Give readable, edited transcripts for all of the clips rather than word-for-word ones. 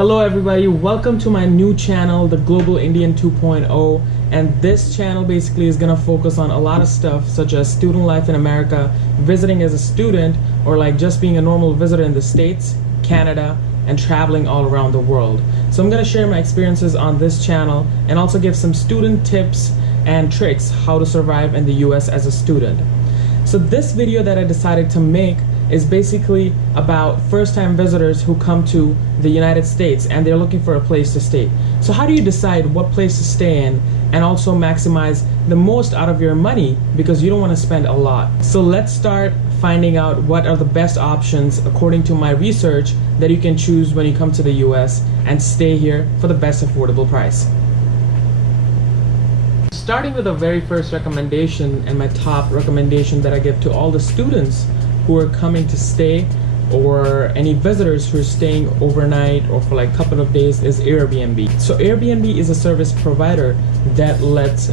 Hello everybody, welcome to my new channel, the Global Indian 2.0, and this channel basically is gonna focus on a lot of stuff such as student life in America, visiting as a student, or like just being a normal visitor in the States, Canada, and traveling all around the world. So I'm gonna share my experiences on this channel and also give some student tips and tricks how to survive in the US as a student. So this video that I decided to make is basically about first-time visitors who come to the United States and they're looking for a place to stay. So how do you decide what place to stay in and also maximize the most out of your money, because you don't want to spend a lot? So let's start finding out what are the best options according to my research that you can choose when you come to the US and stay here for the best affordable price. Starting with the very first recommendation and my top recommendation that I give to all the students who are coming to stay, or any visitors who are staying overnight or for like a couple of days, is Airbnb. So Airbnb is a service provider that lets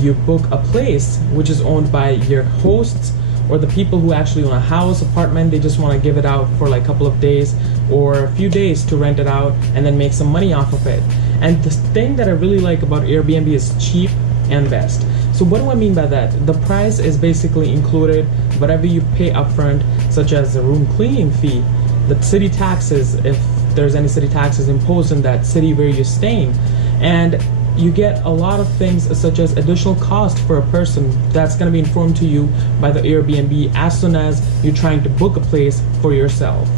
you book a place which is owned by your hosts or the people who actually own a house, apartment. They just want to give it out for like a couple of days or a few days to rent it out and then make some money off of it. And the thing that I really like about Airbnb is cheap and best. So what do I mean by that? The price is basically included whatever you pay upfront, such as the room cleaning fee, the city taxes, if there's any city taxes imposed in that city where you're staying, and you get a lot of things such as additional cost for a person that's going to be informed to you by the Airbnb as soon as you're trying to book a place for yourself.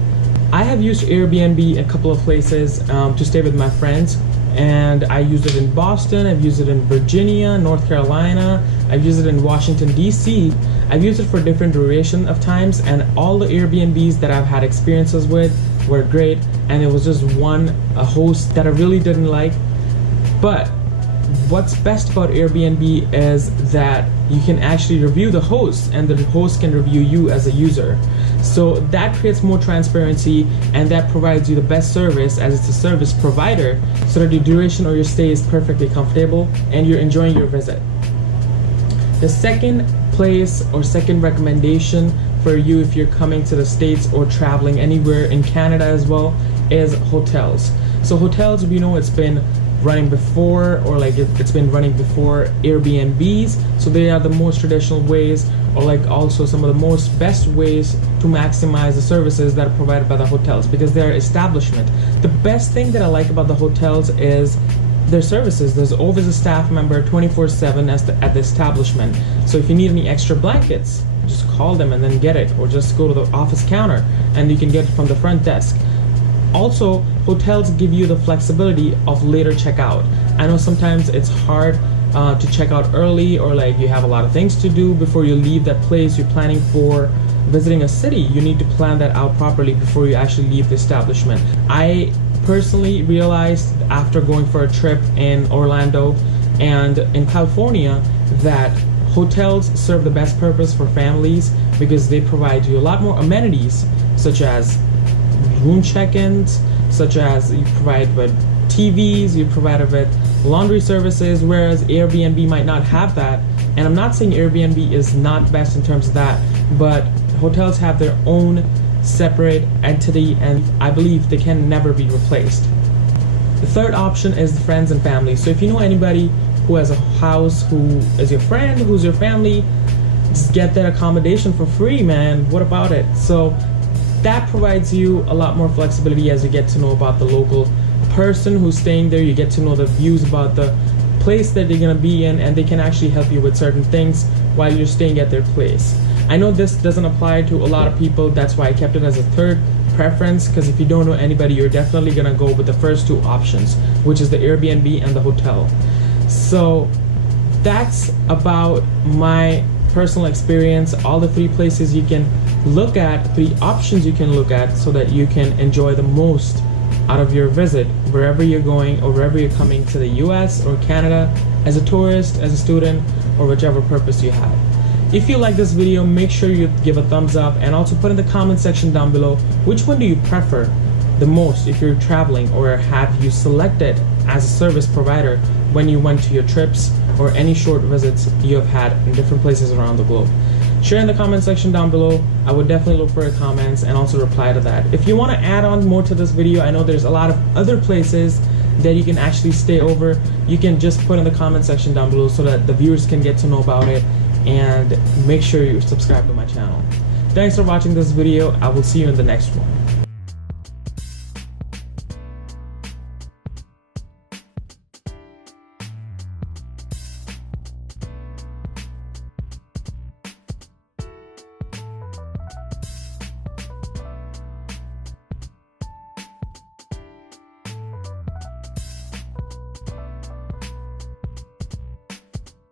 I have used Airbnb a couple of places to stay with my friends, and I used it in Boston, I've used it in Virginia, North Carolina, I've used it in Washington DC. I've used it for different duration of times, and all the Airbnbs that I've had experiences with were great, and it was just a host that I really didn't like. But what's best about Airbnb is that you can actually review the host, and the host can review you as a user. So that creates more transparency, and that provides you the best service, as it's a service provider, so that your duration or your stay is perfectly comfortable and you're enjoying your visit. The second place or second recommendation for you if you're coming to the States or traveling anywhere in Canada as well is hotels. So hotels, you know, it's been running before, or like it's been running before Airbnbs, so they are the most traditional ways, or like also some of the most best ways to maximize the services that are provided by the hotels, because they're establishment. The best thing that I like about the hotels is their services. There's always a staff member 24/7 at the establishment. So if you need any extra blankets, just call them and then get it, or just go to the office counter and you can get it from the front desk. Also, hotels give you the flexibility of later checkout. I know sometimes it's hard to check out early, or like you have a lot of things to do before you leave that place you're planning for visiting a city. You need to plan that out properly before you actually leave the establishment. I personally realized after going for a trip in Orlando and in California that hotels serve the best purpose for families, because they provide you a lot more amenities, such as room check-ins, such as you provide with TVs, you provide with laundry services, whereas Airbnb might not have that. And I'm not saying Airbnb is not best in terms of that, but hotels have their own separate entity, and I believe they can never be replaced. The third option is friends and family. So if you know anybody who has a house, who is your friend, who's your family, just get that accommodation for free, man. What about it? So that provides you a lot more flexibility as you get to know about the local person who's staying there. You get to know the views about the place that they're gonna be in, and they can actually help you with certain things while you're staying at their place. I know this doesn't apply to a lot of people, that's why I kept it as a third preference, because if you don't know anybody, you're definitely gonna go with the first two options, which is the Airbnb and the hotel. So that's about my personal experience, all the three places you can look at, three options you can look at, so that you can enjoy the most out of your visit wherever you're going, or wherever you're coming to the US or Canada as a tourist, as a student, or whichever purpose you have. If you like this video, make sure you give a thumbs up, and also put in the comment section down below which one do you prefer the most if you're traveling, or have you selected as a service provider when you went to your trips or any short visits you have had in different places around the globe. share in the comment section down below. I would definitely look for your comments and also reply to that. If you want to add on more to this video, I know there's a lot of other places that you can actually stay over. You can just put in the comment section down below so that the viewers can get to know about it, and make sure you subscribe to my channel. Thanks for watching this video. I will see you in the next one.